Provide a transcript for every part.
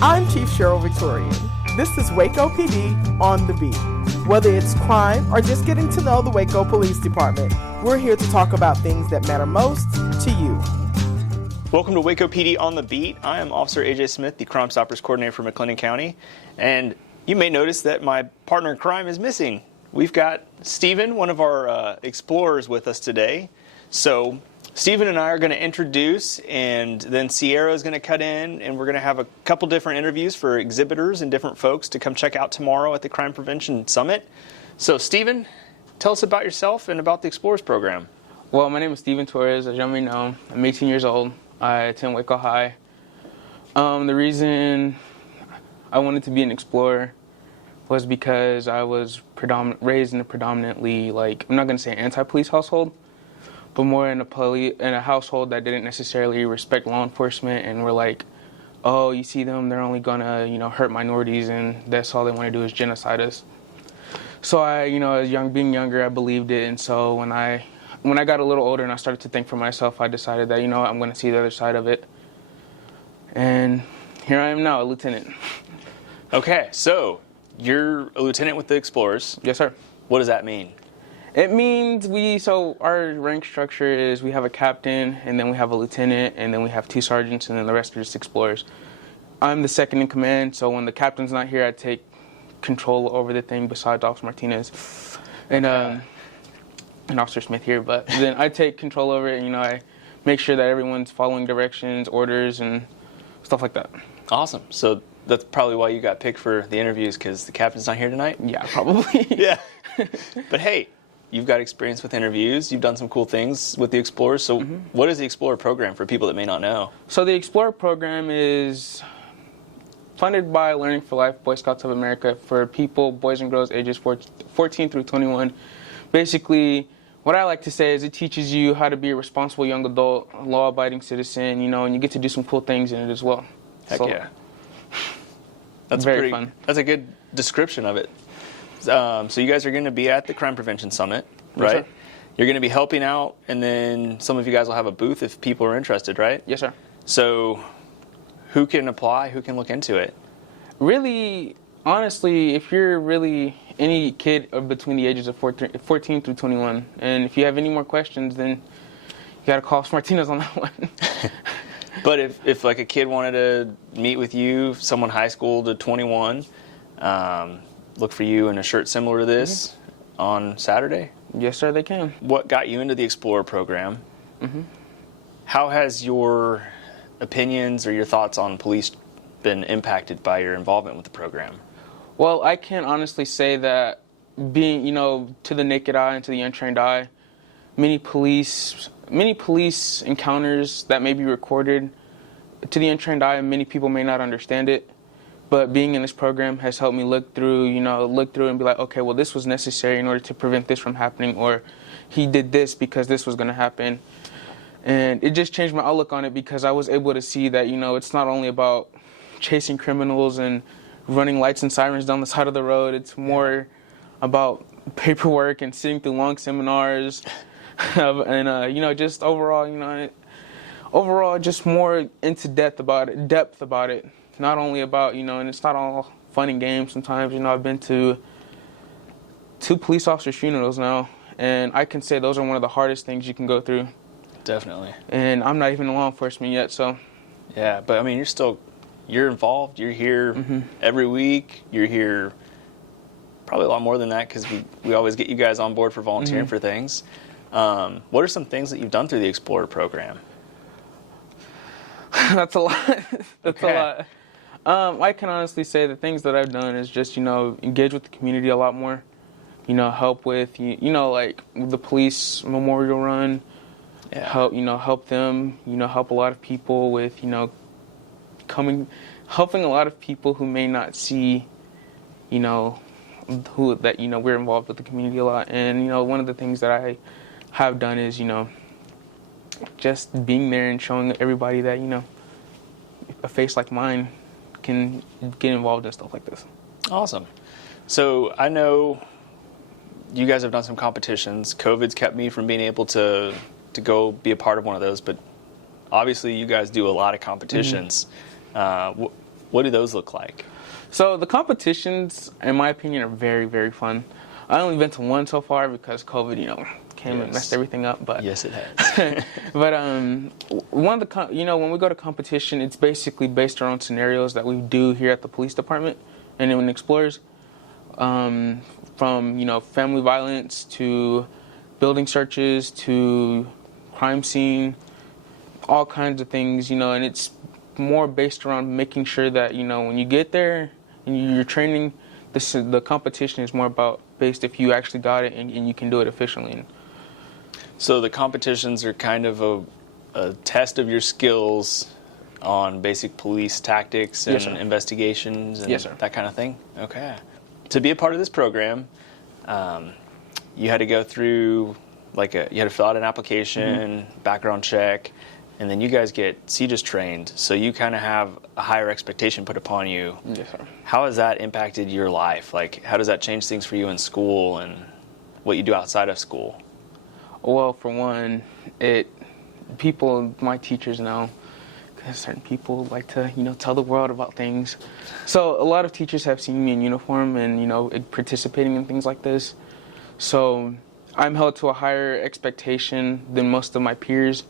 I'm Chief Cheryl Victorian. This is Waco PD on the beat. Whether it's crime or just getting to know the Waco Police Department, we're here to talk about things that matter most to you. Welcome to Waco PD on the beat. I am Officer AJ Smith, the Crime Stoppers Coordinator for McLennan County. And you may notice that my partner in crime is missing. We've got Stephen, one of our explorers, with us today. So Stephen and I are going to introduce, and then Sierra is going to cut in, and we're going to have a couple different interviews for exhibitors and different folks to come check out tomorrow at the Crime Prevention Summit. So Stephen, tell us about yourself and about the Explorers program. Well, my name is Stephen Torres, as you may know. I'm 18 years old. I attend Waco High. The reason I wanted to be an explorer was because I was raised in a predominantly, I'm not going to say anti-police household, but more in a household that didn't necessarily respect law enforcement and were like, oh, you see them, they're only going to, hurt minorities, and that's all they want to do is genocide us. So being younger, I believed it, and so when I got a little older and I started to think for myself, I decided that, I'm going to see the other side of it. And here I am now, a lieutenant. Okay, so you're a lieutenant with the Explorers. Yes, sir. What does that mean? It means our rank structure is we have a captain, and then we have a lieutenant, and then we have 2 sergeants, and then the rest are just explorers. I'm the second in command, so when the captain's not here, I take control over the thing besides Officer Martinez and Officer Smith here. But then I take control over it, and I make sure that everyone's following directions, orders, and stuff like that. Awesome. So that's probably why you got picked for the interviews, because the captain's not here tonight? Yeah, probably. Yeah. But hey, you've got experience with interviews. You've done some cool things with the Explorers. So what is the Explorer program for people that may not know? So the Explorer program is funded by Learning for Life, Boy Scouts of America, for people, boys and girls, ages 14 through 21. Basically, what I like to say is it teaches you how to be a responsible young adult, law-abiding citizen, and you get to do some cool things in it as well. Heck yeah. That's very fun. That's a good description of it. So you guys are going to be at the Crime Prevention Summit, right? Yes, sir. You're going to be helping out, and then some of you guys will have a booth if people are interested, right? Yes, sir. So who can apply? Who can look into it? Really, honestly, if you're really any kid between the ages of 14 through 21, and if you have any more questions, then you got to call Martinez on that one. But if like a kid wanted to meet with you, someone high school to 21, look for you in a shirt similar to this on Saturday? Yes, sir, they can. What got you into the Explorer program? How has your opinions or your thoughts on police been impacted by your involvement with the program? Well, I can honestly say that being, to the naked eye and to the untrained eye, many police encounters that may be recorded, to the untrained eye, many people may not understand it. But being in this program has helped me look through and be like, okay, well, this was necessary in order to prevent this from happening, or he did this because this was going to happen. And it just changed my outlook on it, because I was able to see that, it's not only about chasing criminals and running lights and sirens down the side of the road. It's more about paperwork and sitting through long seminars and, just overall, just more into depth about it. Not only about, and it's not all fun and games sometimes. I've been to 2 police officers' funerals now, and I can say those are one of the hardest things you can go through. Definitely. And I'm not even in law enforcement yet, so. Yeah, but I mean, you're involved. You're here every week. You're here probably a lot more than that, because we always get you guys on board for volunteering for things. What are some things that you've done through the Explorer program? That's a lot. That's a lot. I can honestly say the things that I've done is just, engage with the community a lot more. Help with, like the police memorial run. Yeah. Help them. Help a lot of people with, helping a lot of people who may not see, we're involved with the community a lot. And, one of the things that I have done is, just being there and showing everybody that, a face like mine can get involved in stuff like this. Awesome. So I know you guys have done some competitions. COVID's kept me from being able to go be a part of one of those, but obviously you guys do a lot of competitions. What do those look like? So the competitions, in my opinion, are very, very fun. I only been to one so far because COVID, came and messed everything up. But yes, it has. But one of the when we go to competition, it's basically based around scenarios that we do here at the police department and in Explorers, from family violence to building searches to crime scene, all kinds of things, and it's more based around making sure that when you get there and you're training, the competition is more about based if you actually got it and you can do it efficiently. So the competitions are kind of a test of your skills on basic police tactics and investigations and that kind of thing? Okay. To be a part of this program, you had to go through, you had to fill out an application, background check, and then you guys get CJIS trained, so you kind of have a higher expectation put upon you. Yes, sir. How has that impacted your life? How does that change things for you in school and what you do outside of school? Well, for one, my teachers know, because certain people like to, tell the world about things. So a lot of teachers have seen me in uniform and, participating in things like this. So I'm held to a higher expectation than most of my peers.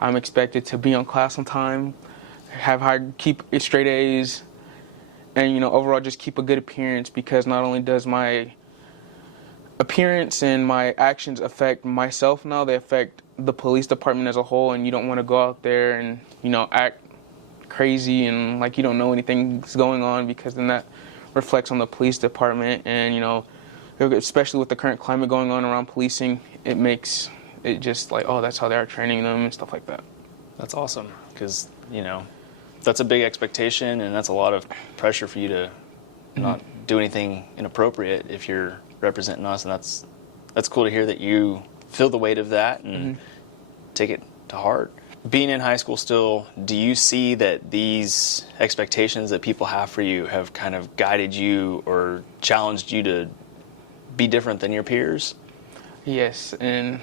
I'm expected to be on class on time, keep straight A's, and, overall just keep a good appearance, because not only does my appearance and my actions affect myself now, they affect the police department as a whole, and you don't want to go out there and, act crazy and like you don't know anything's going on, because then that reflects on the police department, and, especially with the current climate going on around policing, it makes it just like, oh, that's how they are training them and stuff like that. That's awesome, because, that's a big expectation, and that's a lot of pressure for you to not do anything inappropriate if you're representing us, and that's cool to hear that you feel the weight of that and take it to heart. Being in high school still, do you see that these expectations that people have for you have kind of guided you or challenged you to be different than your peers? Yes, and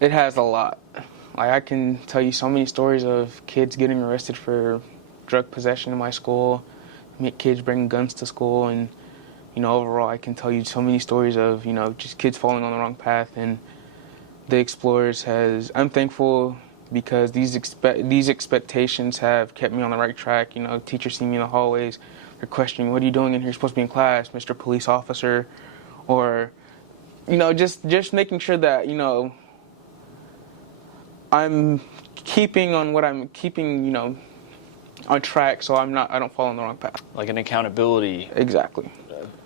it has a lot. I can tell you so many stories of kids getting arrested for drug possession in my school, kids bringing guns to school, and overall I can tell you so many stories of just kids falling on the wrong path. And the Explorers I'm thankful, because these expectations have kept me on the right track. Teachers see me in the hallways, they're questioning, what are you doing in here? You're supposed to be in class, Mr. Police Officer, or just making sure that I'm keeping on what I'm keeping, on track, so I don't fall on the wrong path. Like an accountability. Exactly.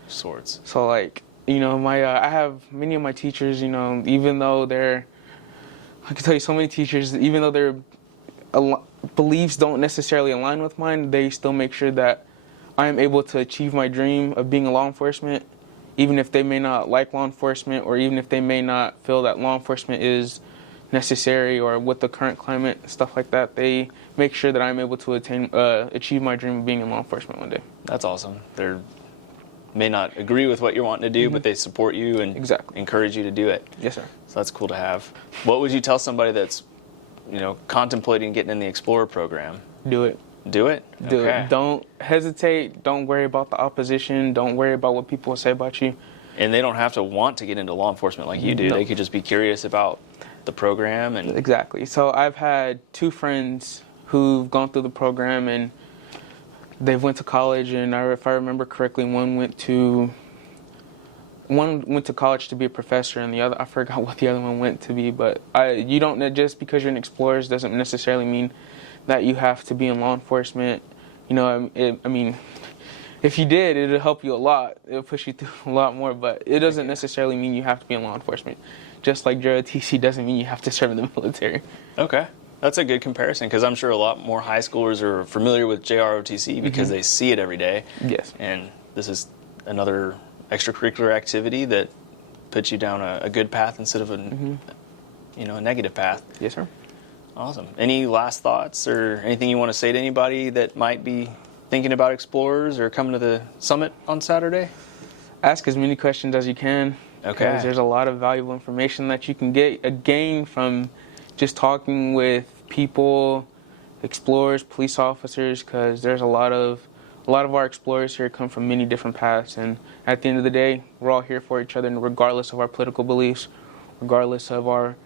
Sorts. So I have many of my teachers, even though I can tell you so many teachers, even though their beliefs don't necessarily align with mine, they still make sure that I am able to achieve my dream of being a law enforcement, even if they may not like law enforcement, or even if they may not feel that law enforcement is necessary, or with the current climate, stuff like that. They make sure that I'm able to achieve my dream of being in law enforcement one day. That's awesome. They may not agree with what you're wanting to do, but they support you and encourage you to do it. Yes, sir. So that's cool to have. What would you tell somebody that's, contemplating getting in the Explorer program? Do it. Do it? Do it. Don't hesitate. Don't worry about the opposition. Don't worry about what people will say about you. And they don't have to want to get into law enforcement like you do. No. They could just be curious about the program. And exactly. So I've had 2 friends who've gone through the program, and they've went to college, and if I remember correctly, one went to college to be a professor, and the other, I forgot what the other one went to be. But you don't, just because you're in Explorers doesn't necessarily mean that you have to be in law enforcement. If you did, it'll help you a lot. It'll push you through a lot more, but it doesn't necessarily mean you have to be in law enforcement. Just like JROTC doesn't mean you have to serve in the military. Okay. That's a good comparison, because I'm sure a lot more high schoolers are familiar with JROTC because they see it every day. Yes. And this is another extracurricular activity that puts you down a good path instead of a negative path. Yes, sir. Awesome. Any last thoughts or anything you want to say to anybody that might be thinking about Explorers or coming to the summit on Saturday? Ask as many questions as you can. Okay. Because there's a lot of valuable information that you can gain from just talking with people, explorers, police officers, because there's a lot of our explorers here come from many different paths, and at the end of the day, we're all here for each other, and regardless of our political beliefs, regardless of our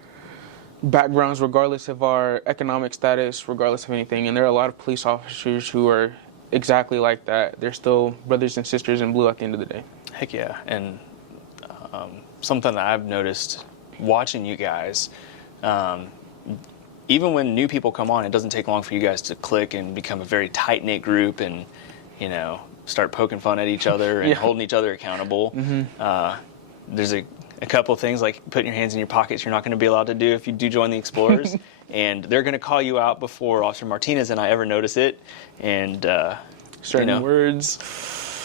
backgrounds, regardless of our economic status, regardless of anything. And there are a lot of police officers who are exactly like that. They're still brothers and sisters in blue at the end of the day. Heck yeah. And something that I've noticed watching you guys, even when new people come on, it doesn't take long for you guys to click and become a very tight-knit group and, start poking fun at each other and holding each other accountable. There's a couple things like putting your hands in your pockets you're not going to be allowed to do if you do join the Explorers. And they're going to call you out before Officer Martinez and I ever notice it. And certain words.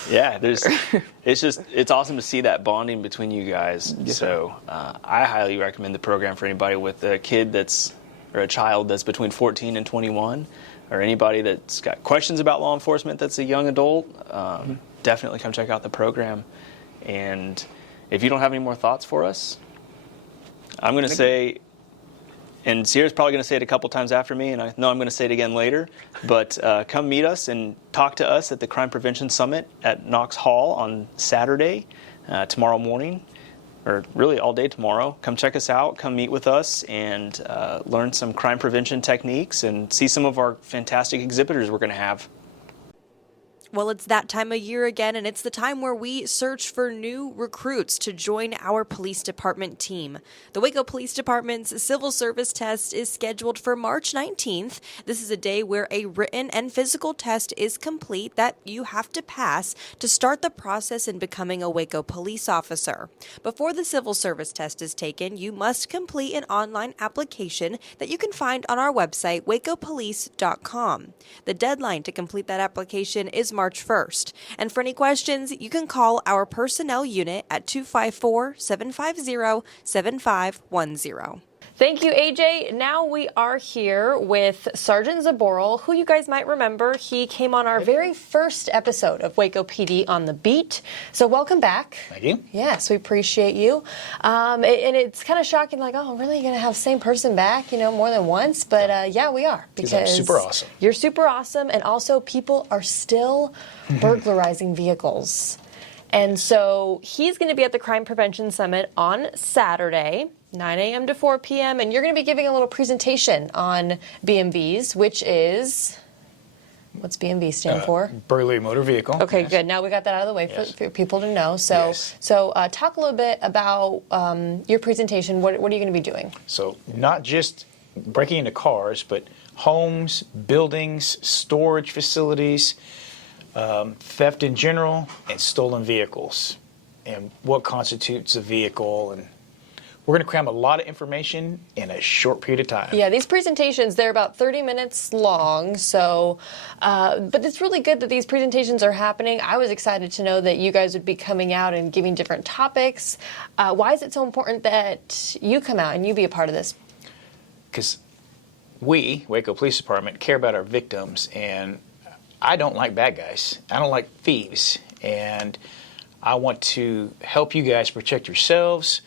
Yeah, it's awesome to see that bonding between you guys. Yes, so I highly recommend the program for anybody with a kid or a child that's between 14 and 21, or anybody that's got questions about law enforcement that's a young adult. Definitely come check out the program. And if you don't have any more thoughts for us, I'm going to say, and Sierra's probably going to say it a couple times after me, and I know I'm going to say it again later, but come meet us and talk to us at the Crime Prevention Summit at Knox Hall on Saturday, tomorrow morning, or really all day tomorrow. Come check us out, come meet with us, and learn some crime prevention techniques and see some of our fantastic exhibitors we're going to have. Well, it's that time of year again, and it's the time where we search for new recruits to join our police department team. The Waco Police Department's civil service test is scheduled for March 19th. This is a day where a written and physical test is complete that you have to pass to start the process in becoming a Waco police officer. Before the civil service test is taken, you must complete an online application that you can find on our website, wacopolice.com. The deadline to complete that application is March 1st. And for any questions, you can call our personnel unit at 254-750-7510. Thank you, AJ. Now we are here with Sergeant Zaboral, who you guys might remember. He came on our very first episode of Waco PD on the Beat. So welcome back. Thank you. Yes, we appreciate you. And it's kind of shocking, like, oh, really, you're going to have the same person back, more than once? But yeah, we are. Because I'm super awesome. You're super awesome. And also, people are still burglarizing vehicles. And so he's going to be at the Crime Prevention Summit on Saturday, 9 a.m. to 4 p.m., and you're going to be giving a little presentation on BMVs, which is, what's BMV stand for? Burglary motor vehicle. Okay, yes. Good. Now we got that out of the way for people to know. So, talk a little bit about your presentation. What are you going to be doing? So not just breaking into cars, but homes, buildings, storage facilities, theft in general, and stolen vehicles, and what constitutes a vehicle. And we're going to cram a lot of information in a short period of time. Yeah, these presentations, they're about 30 minutes long. So, but it's really good that these presentations are happening. I was excited to know that you guys would be coming out and giving different topics. Why is it so important that you come out and you be a part of this? Because we, Waco Police Department, care about our victims, and I don't like bad guys. I don't like thieves. And I want to help you guys protect yourselves.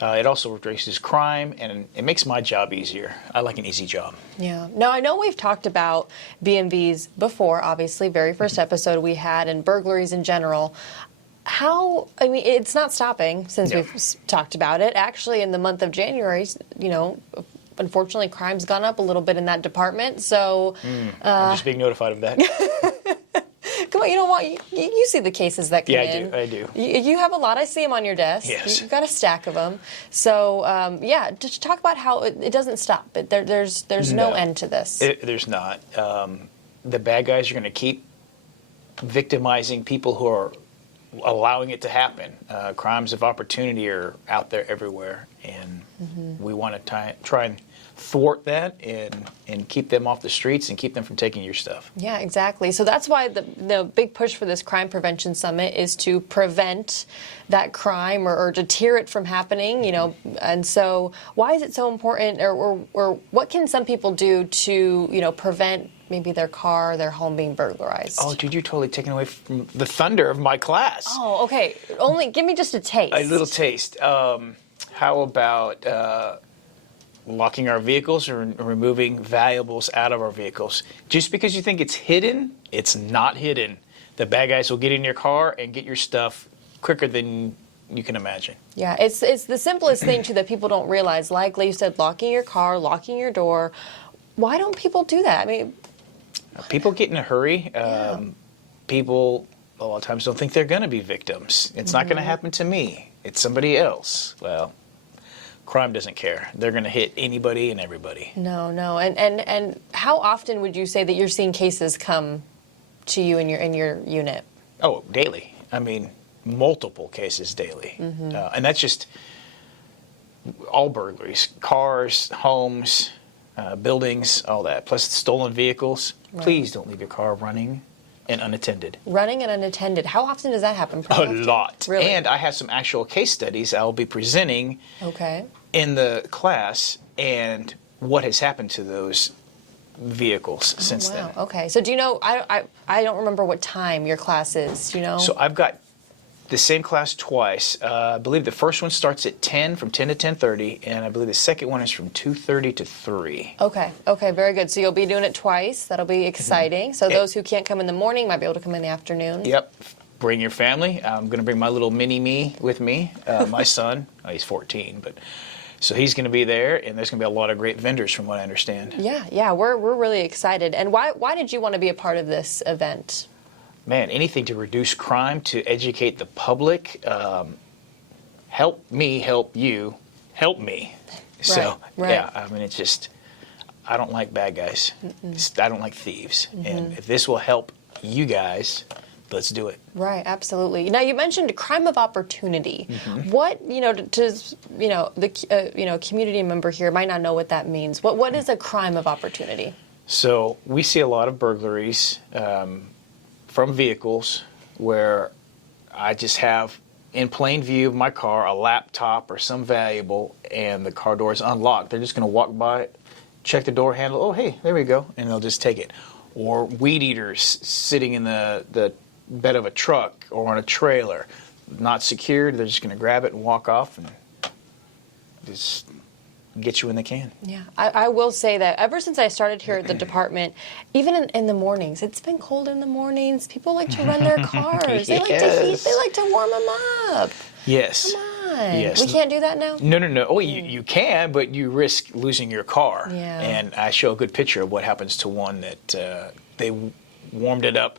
It also reduces crime, and it makes my job easier. I like an easy job. Yeah. Now, I know we've talked about BMVs before, obviously, very first episode we had, and burglaries in general. It's not stopping since we've talked about it. Actually, in the month of January, unfortunately, crime's gone up a little bit in that department. So I'm just being notified of that. Come on, you see the cases that come in. I do. You have a lot. I see them on your desk. Yes. You've got a stack of them. So, just talk about how it doesn't stop. There's no end to this. There's not. The bad guys are going to keep victimizing people who are allowing it to happen. Crimes of opportunity are out there everywhere, and we want to try and thwart that and keep them off the streets and keep them from taking your stuff. Yeah, exactly. So that's why the big push for this Crime Prevention Summit is to prevent that crime or deter it from happening, And so why is it so important, or what can some people do to, prevent maybe their car, their home being burglarized? Oh, dude, you're totally taking away from the thunder of my class. Oh, okay. Only give me just a taste. A little taste. How about locking our vehicles or removing valuables out of our vehicles. Just because you think it's hidden, it's not hidden. The bad guys will get in your car and get your stuff quicker than you can imagine. Yeah, it's the simplest thing, too, that people don't realize. Like you said, locking your car, locking your door. Why don't people do that? I mean, people get in a hurry. People a lot of times don't think they're going to be victims. It's not going to happen to me. It's somebody else. Well, crime doesn't care. They're going to hit anybody and everybody. No. And how often would you say that you're seeing cases come to you in your unit? Oh, daily. I mean, multiple cases daily. And that's just all burglaries, cars, homes, buildings, all that, plus stolen vehicles. Right. Please don't leave your car running and unattended. Running and unattended. How often does that happen? A lot. Really? And I have some actual case studies I'll be presenting in the class and what has happened to those vehicles since then. Okay. So do you know, I don't remember what time your class is, do you know? So I've got the same class twice. I believe the first one starts at 10, from 10 to 10:30, and I believe the second one is from 2:30 to 3. Okay, very good. So you'll be doing it twice. That'll be exciting. So those who can't come in the morning might be able to come in the afternoon. Yep. Bring your family. I'm going to bring my little mini-me with me, my son. He's 14, but so he's going to be there, and there's going to be a lot of great vendors from what I understand. Yeah, we're really excited. And why did you want to be a part of this event? Man, anything to reduce crime, to educate the public, help me, help you, help me. So, yeah, I mean, it's just, I don't like bad guys. I don't like thieves. And if this will help you guys, let's do it. Right, absolutely. Now, you mentioned crime of opportunity. What, the community member here might not know what that means. What is a crime of opportunity? So we see a lot of burglaries from vehicles where I just have in plain view of my car a laptop or some valuable, and the car door is unlocked. They're just going to walk by, check the door handle. Oh, hey, there we go, and they'll just take it. Or weed eaters sitting in the bed of a truck or on a trailer, not secured. They're just going to grab it and walk off and just get you when they can. Yeah, I will say that ever since I started here at the department, even in the mornings, it's been cold in the mornings. People like to run their cars. They like to heat. They like to warm them up. Yes. Come on. Yes. We can't do that now? No. Oh, you can, but you risk losing your car. Yeah. And I show a good picture of what happens to one that they warmed it up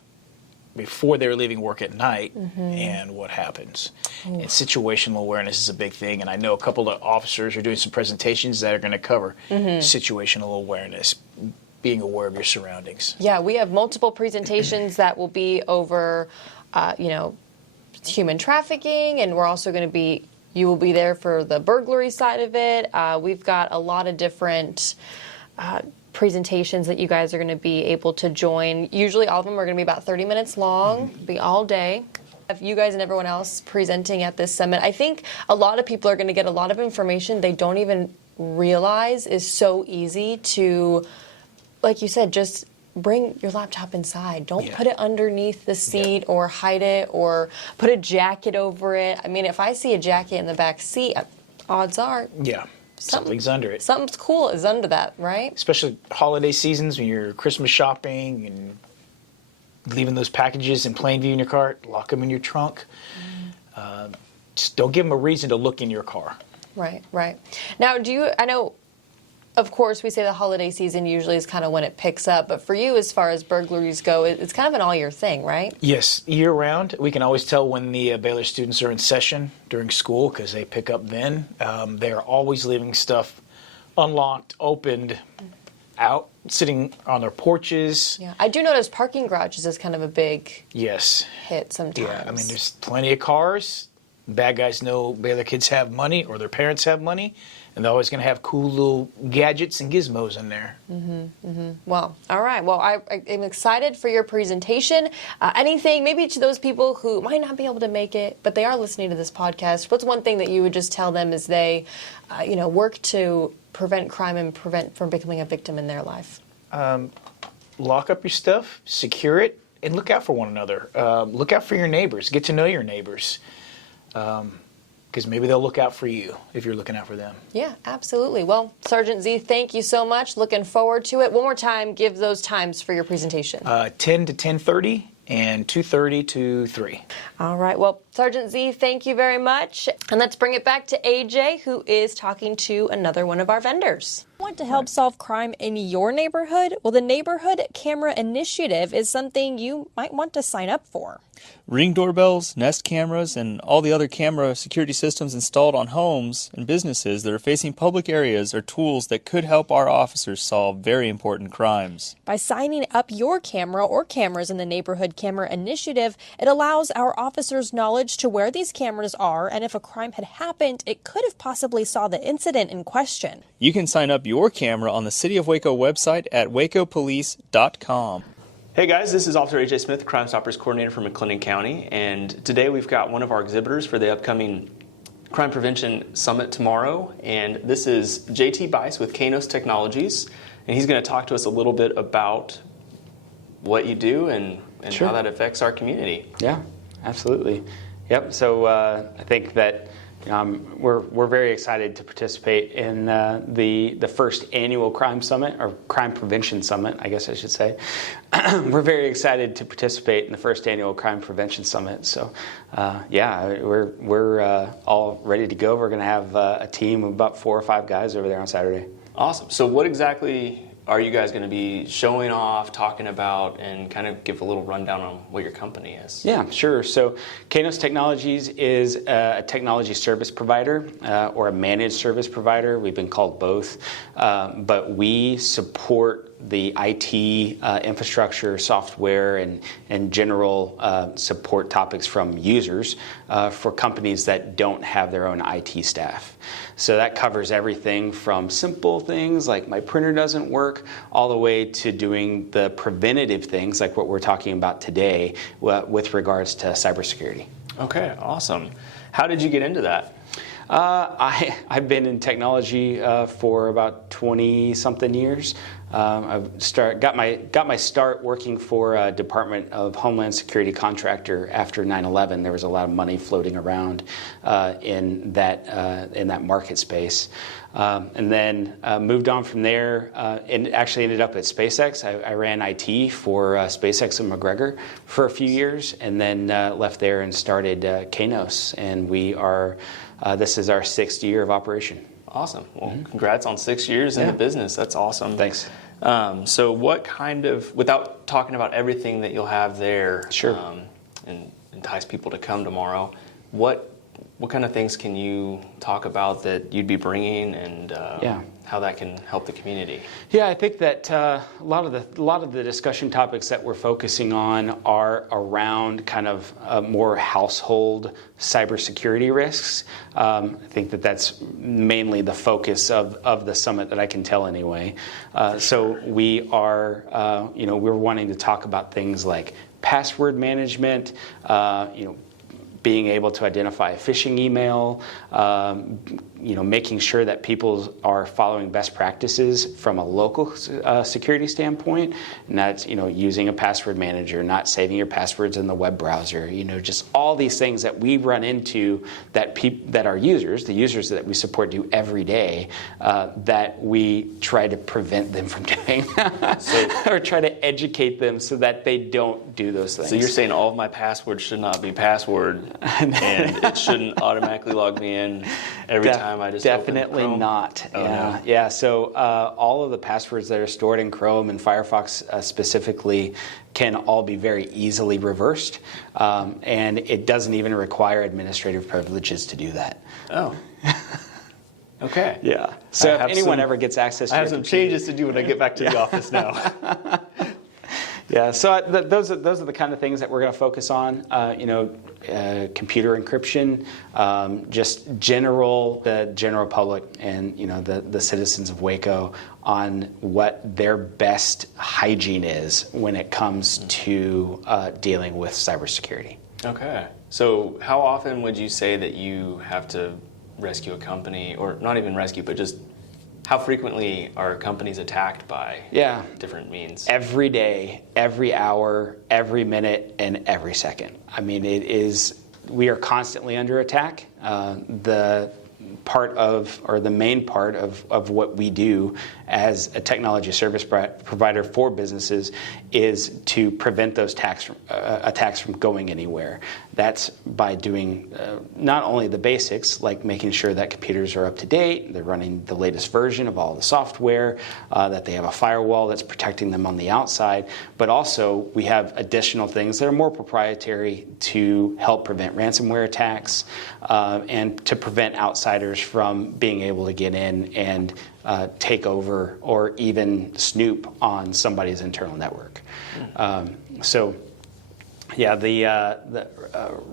before they were leaving work at night, and what happens. And situational awareness is a big thing, and I know a couple of officers are doing some presentations that are going to cover situational awareness, being aware of your surroundings. Yeah, we have multiple presentations that will be over, human trafficking, and we're also going to be, you will be there for the burglary side of it. We've got a lot of different presentations that you guys are going to be able to join. Usually all of them are going to be about 30 minutes long, be all day. If you guys and everyone else presenting at this summit, I think a lot of people are going to get a lot of information they don't even realize is so easy to, like you said, just bring your laptop inside. Don't put it underneath the seat or hide it or put a jacket over it. I mean, if I see a jacket in the back seat, odds are something's under it. Something's cool is under that, right? Especially holiday seasons when you're Christmas shopping and leaving those packages in plain view in your car, lock them in your trunk. Just don't give them a reason to look in your car. Right. Now, I know, of course, we say the holiday season usually is kind of when it picks up, but for you, as far as burglaries go, it's kind of an all-year thing, right? Yes, year-round. We can always tell when the Baylor students are in session during school because they pick up then. They're always leaving stuff unlocked, opened, out, sitting on their porches. Yeah, I do notice parking garages is kind of a big hit sometimes. Yeah, I mean, there's plenty of cars. Bad guys know Baylor kids have money or their parents have money, and they're always going to have cool little gadgets and gizmos in there. Well, all right. Well, I'm excited for your presentation. Anything, maybe to those people who might not be able to make it, but they are listening to this podcast, what's one thing that you would just tell them as they, work to prevent crime and prevent from becoming a victim in their life? Lock up your stuff, secure it, and look out for one another. Look out for your neighbors. Get to know your neighbors. because maybe they'll look out for you if you're looking out for them. Yeah, absolutely. Well, Sergeant Z, thank you so much. Looking forward to it. One more time, give those times for your presentation. 10 to 10:30 and 2:30 to 3. All right. Well, Sergeant Z, thank you very much. And let's bring it back to AJ, who is talking to another one of our vendors. Want to help solve crime in your neighborhood? Well, the Neighborhood Camera Initiative is something you might want to sign up for. Ring doorbells, Nest cameras, and all the other camera security systems installed on homes and businesses that are facing public areas are tools that could help our officers solve very important crimes. By signing up your camera or cameras in the Neighborhood Camera Initiative, it allows our officers knowledge to where these cameras are, and if a crime had happened, it could have possibly saw the incident in question. You can sign up your camera on the City of Waco website at wacopolice.com. Hey guys, this is Officer AJ Smith, Crime Stoppers Coordinator for McLennan County, and today we've got one of our exhibitors for the upcoming Crime Prevention Summit tomorrow, and this is JT Bice with Knox Technologies, and he's going to talk to us a little bit about what you do and Sure. how that affects our community. Yeah, absolutely. Yep. So I think that we're very excited to participate in the first annual crime summit, or crime prevention summit, I guess I should say. We're very excited to participate in the first annual crime prevention summit. So we're all ready to go. We're going to have a team of about 4 or 5 guys over there on Saturday. Awesome. So what exactly are you guys going to be showing off, talking about, and kind of give a little rundown on what your company is? Yeah, sure. So Knox Technologies is a technology service provider or a managed service provider. We've been called both, but we support the IT infrastructure, software, and general support topics from users for companies that don't have their own IT staff. So that covers everything from simple things like my printer doesn't work, all the way to doing the preventative things like what we're talking about today with regards to cybersecurity. Okay, awesome. How did you get into that? I've been in technology for about 20-something years. Got my start working for a Department of Homeland Security contractor after 9/11. There was a lot of money floating around in that market space, and then moved on from there and actually ended up at SpaceX. I ran IT for SpaceX and McGregor for a few years, and then left there and started Knox, and we are. This is our 6th year of operation. Awesome. Well, congrats on 6 years in the business. That's awesome. Thanks. So what kind of, without talking about everything that you'll have there, Sure. And entice people to come tomorrow, what kind of things can you talk about that you'd be bringing, and how that can help the community? Yeah, I think that a lot of the discussion topics that we're focusing on are around kind of more household cybersecurity risks. I think that that's mainly the focus of the summit, that I can tell anyway. So we are, we're wanting to talk about things like password management, being able to identify a phishing email, making sure that people are following best practices from a local security standpoint, and that's, using a password manager, not saving your passwords in the web browser, just all these things that we run into that our users, the users that we support, do every day, that we try to prevent them from doing, or try to educate them so that they don't do those things. So you're saying all of my passwords should not be password, and it shouldn't automatically log me in every time I just definitely open Chrome? Not. Oh, Yeah, no. yeah. So all of the passwords that are stored in Chrome and Firefox specifically can all be very easily reversed, and it doesn't even require administrative privileges to do that. Oh. Okay. Yeah. So if anyone ever gets access to I have your some computer- changes to do when I get back to the office now. Yeah, so those are the kind of things that we're going to focus on. Computer encryption, just the general public, and the citizens of Waco on what their best hygiene is when it comes to dealing with cybersecurity. Okay. So how often would you say that you have to rescue a company, or not even rescue, but just how frequently are companies attacked by different means? Every day, every hour, every minute, and every second. I mean, it is we are constantly under attack. The main part of what we do as a technology service provider for businesses is to prevent those attacks from going anywhere. That's by doing not only the basics, like making sure that computers are up to date, they're running the latest version of all the software, that they have a firewall that's protecting them on the outside, but also we have additional things that are more proprietary to help prevent ransomware attacks and to prevent outsiders from being able to get in and take over or even snoop on somebody's internal network. The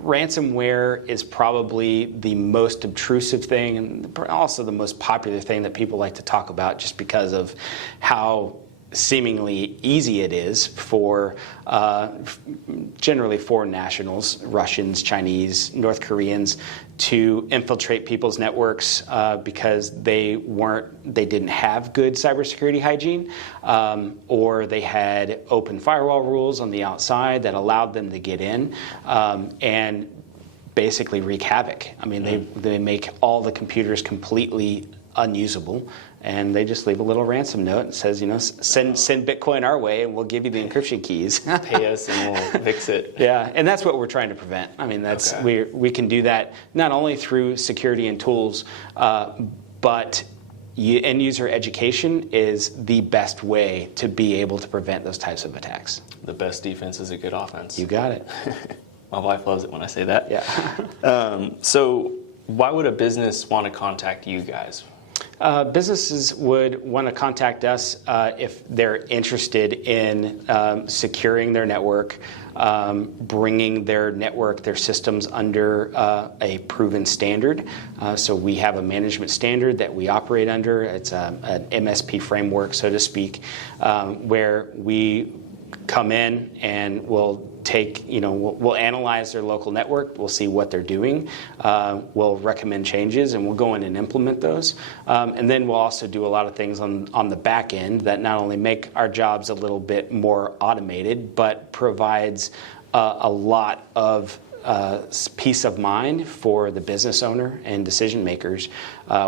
ransomware is probably the most obtrusive thing and also the most popular thing that people like to talk about just because of how seemingly easy it is for generally foreign nationals, Russians, Chinese, North Koreans, to infiltrate people's networks because they didn't have good cybersecurity hygiene, or they had open firewall rules on the outside that allowed them to get in and basically wreak havoc. I mean, they make all the computers completely unusable, and they just leave a little ransom note and says, send Bitcoin our way and we'll give you the encryption keys. Pay us and we'll fix it. Yeah, and that's what we're trying to prevent. I mean, we can do that not only through security and tools, but end user education is the best way to be able to prevent those types of attacks. The best defense is a good offense. You got it. My wife loves it when I say that. Yeah. So why would a business want to contact you guys? Businesses would want to contact us if they're interested in securing their network, bringing their systems under a proven standard. So we have a management standard that we operate under. It's an MSP framework, so to speak, where we come in and we'll we'll analyze their local network, we'll see what they're doing, we'll recommend changes, and we'll go in and implement those. And then we'll also do a lot of things on the back end that not only make our jobs a little bit more automated, but provides a lot of peace of mind for the business owner and decision makers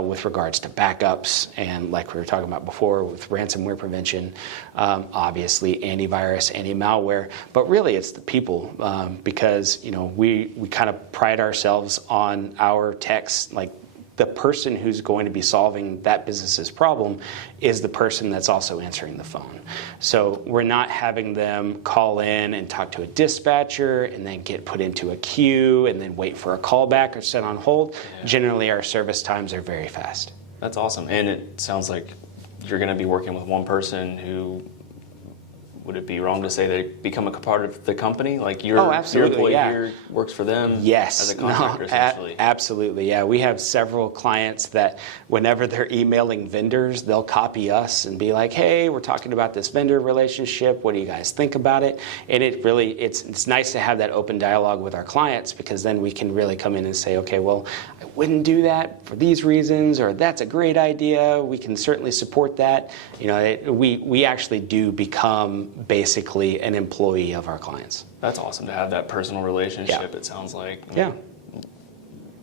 with regards to backups and, like we were talking about before, with ransomware prevention, obviously antivirus, anti-malware, but really it's the people because we kind of pride ourselves on our techs. Like, the person who's going to be solving that business's problem is the person that's also answering the phone. So we're not having them call in and talk to a dispatcher and then get put into a queue and then wait for a callback or set on hold. Yeah. Generally, our service times are very fast. That's awesome. And it sounds like you're going to be working with one person who, would it be wrong to say they become a part of the company? Like your employee here works for them as a contractor, essentially? Absolutely, yeah. We have several clients that whenever they're emailing vendors, they'll copy us and be like, hey, we're talking about this vendor relationship. What do you guys think about it? And it's nice to have that open dialogue with our clients, because then we can really come in and say, okay, well, I wouldn't do that for these reasons, or that's a great idea. We can certainly support that. We actually do become basically an employee of our clients. That's awesome to have that personal relationship. Yeah. It sounds like. Yeah.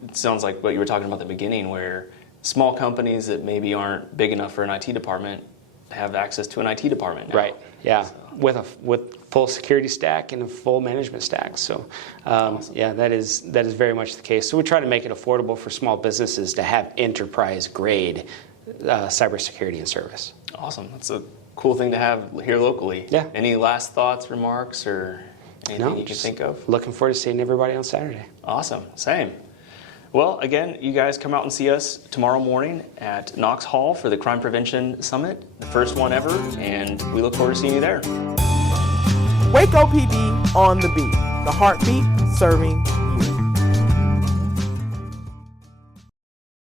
It sounds like what you were talking about at the beginning, where small companies that maybe aren't big enough for an IT department have access to an IT department now. Right. Yeah. So. With full security stack and a full management stack. So, awesome. Yeah, that is very much the case. So we try to make it affordable for small businesses to have enterprise grade cybersecurity and service. Awesome. That's a cool thing to have here locally. Yeah. Any last thoughts, remarks, or anything you can think of? Looking forward to seeing everybody on Saturday. Awesome. Same. Well, again, you guys come out and see us tomorrow morning at Knox Hall for the Crime Prevention Summit, the first one ever, and we look forward to seeing you there. Waco PD on the beat, the heartbeat serving